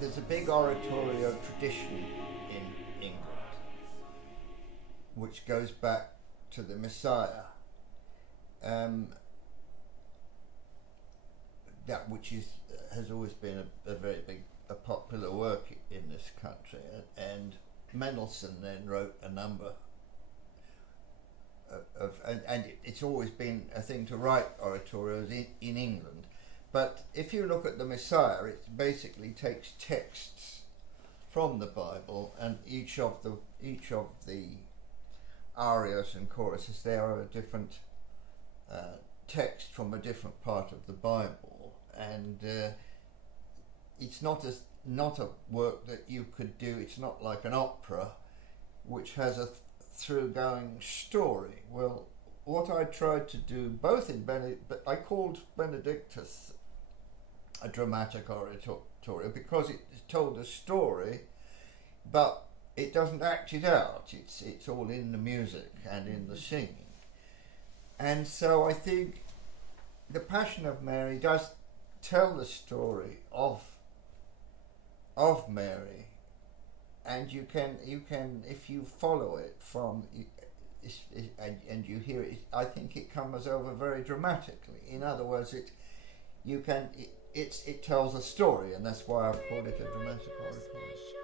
there's a big oratorio tradition in England, which goes back to the Messiah. That which has always been a very big, a popular work in this country, and Mendelssohn then wrote a number and it's always been a thing to write oratorios in England. But if you look at the Messiah, it basically takes texts from the Bible, and each of the arias and choruses there are a different text from a different part of the Bible, and it's not a work that you could do. It's not like an opera, which has a through-going story. Well, what I tried to do, both in but I called Benedictus a dramatic oratorio because it told a story, but it doesn't act it out. It's all in the music and in the singing. And so I think the Passion of Mary does tell the story of Mary, and you can if you follow it from and you hear it, I think it comes over very dramatically. In other words, it tells a story, and that's why I've called it a dramatic oratorio.